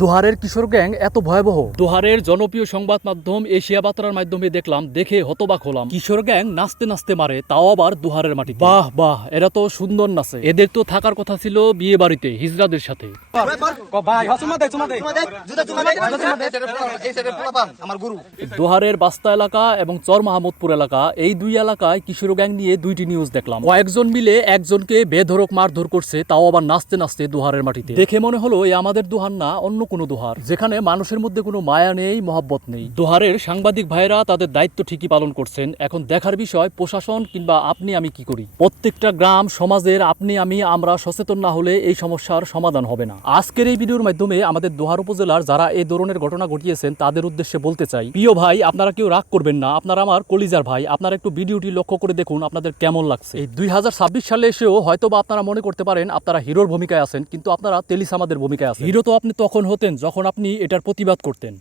দোহারের কিশোর gang এত ভয়াবহ। দোহারের জনপ্রিয় সংবাদ মাধ্যম এশিয়া বার্তার মাধ্যমে দেখলাম, দেখে হতবাক হলাম। কিশোর গ্যাং নাচতে নাচতে মারে, তাও আবার দোহারের মাটি। বাহ বাহ, এরা তো সুন্দর নাচে। এদের তো থাকার কথা ছিল বিয়ে বাড়িতে হিজড়াদের সাথে। দোহারের বাস্তা এলাকা এবং চর মাহমুদপুর এলাকা, এই দুই এলাকায় কিশোর গ্যাং নিয়ে দুইটি নিউজ দেখলাম। কয়েকজন মিলে একজনকে বেধড়ক মারধর করছে, তাও আবার নাচতে নাচতে দোহারের মাটিতে। দেখে মনে হলো এই আমাদের দোহার না, অন্য কোনো দোহার, যেখানে মানুষের মধ্যে কোনো মায়া নেই, মহব্বত নেই। দোহারের সাংবাদিক ভাইরা তাদের দায়িত্ব ঠিকই পালন করছেন। এখন দেখার বিষয় প্রশাসন কিংবা আপনি আমি কি করি। প্রত্যেকটা গ্রাম সমাজের আপনি আমি আমরা সচেতন না হলে এই সমস্যার সমাধান হবে না। আজকের এই ভিডিওর মাধ্যমে আমাদের দোহার উপজেলার যারা এই ধরনের ঘটনা ঘটিয়েছেন তাদের উদ্দেশ্যে বলতে চাই, প্রিয় ভাই, আপনারা কেউ রাগ করবেন না, আপনারা আমার কলিজার ভাই। আপনারা একটু ভিডিওটি লক্ষ্য করে দেখুন আপনাদের কেমন লাগছে। এই 2026 সালে এসেও হয়তো বা আপনারা মনে করতে পারেন আপনারা হিরোর ভূমিকায় আছেন, কিন্তু আপনারা তেলিসামাদের ভূমিকায় আছেন। হিরো তো আপনি তখন হতেন যখন আপনি এটার প্রতিবাদ করতেন।